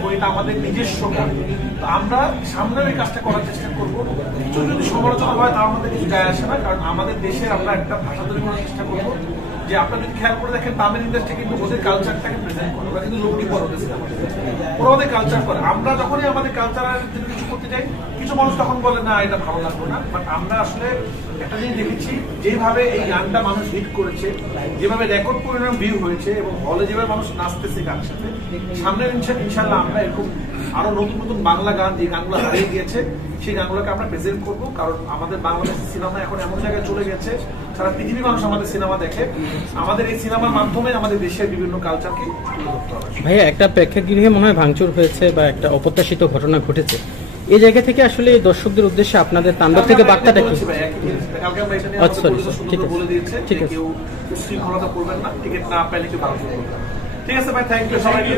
এবং এটা আমাদের নিজস্ব গান। তো আমরা সামনে ওই কাজটা করার চেষ্টা করবো। কিছু যদি সমালোচনা হয় তার মধ্যে কিছু যায় আসে না, কারণ আমাদের দেশের আমরা একটা ভাষা তৈরি করার চেষ্টা করবো। যে আপনারা যদি খেয়াল করে দেখেন, তামিল ইন্ডাস্ট্রি কিন্তু ওদের কালচারটাকে প্রেজেন্ট করে, ওরা কিন্তু লোকটি পর ওরা ওদের কালচার করে। আমরা যখনই আমাদের কালচারের জন্য কিছু করতে যাই, কিছু মানুষ তখন বলে না এটা ভালো লাগবে না। বাট আমরা আসলে একটা জিনিস দেখেছি, যেভাবে এই গানটা মানুষ হিট করেছে, যেভাবে রেকর্ড পরিমাণ ভিউ হয়েছে এবং হলে যেভাবে মানুষ নাচতেছে গানের সাথে, সামনে ইনশাল্লাহ আমরা এরকম আরো নতুন নতুন বাংলা গান, যে গানগুলো হারিয়ে গিয়েছে সেই গানগুলোকে আমরা প্রেজেন্ট করবো। কারণ আমাদের বাংলাদেশের সিনেমা এখন এমন জায়গায় চলে গেছে, সারা পৃথিবীর মানুষ আমাদের সিনেমা দেখে। আমাদের এই সিনেমার মাধ্যমে আমাদের দেশের বিভিন্ন কালচারকে তুলে ধরতে হবে। ভাইয়া, একটা প্রেক্ষাগৃহে মনে হয় ভাঙচুর হয়েছে বা একটা অপ্রত্যাশিত ঘটনা ঘটেছে, এই জায়গা থেকে আসলে এই দর্শকদের উদ্দেশ্যে আপনাদের তাণ্ডব থেকে বার্তাটা কি? আচ্ছা, ঠিক আছে, বলে দিয়েছে ঠিক আছে। কেউ শৃঙ্খলতা করবেন না, টিকিট না পাইলে কেউ ভাঙচুর করবেন না। ঠিক আছে ভাই, থ্যাংক ইউ সবাইকে।